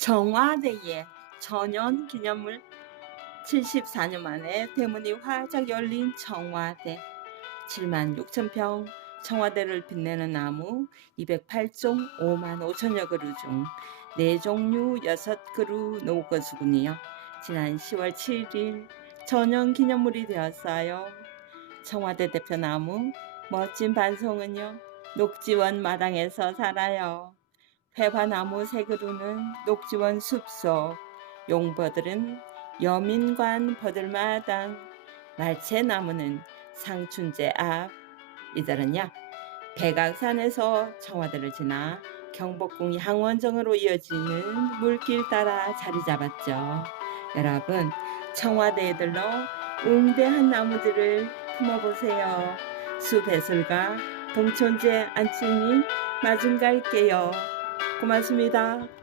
정화대의 전연 기념물 74년 만에 대문이 활짝 열린 청와대 7만 6천 평 청와대를 빛내는 나무 208종 5만 5천여 그루 중 4종류 6그루 노거수군이요. 지난 10월 7일 전연 기념물이 되었어요. 청와대 대표 나무 멋진 반송은요. 녹지원 마당에서 살아요. 회화나무 세 그루는 녹지원 숲속, 용버들은 여민관 버들마당, 말채나무는 상춘제 앞. 이들은요 백악산에서 청와대를 지나 경복궁 양원정으로 이어지는 물길 따라 자리 잡았죠. 여러분 청와대에 들러 웅대한 나무들을 품어보세요. 수배슬과 동천제 안치니 마중 갈게요. 고맙습니다.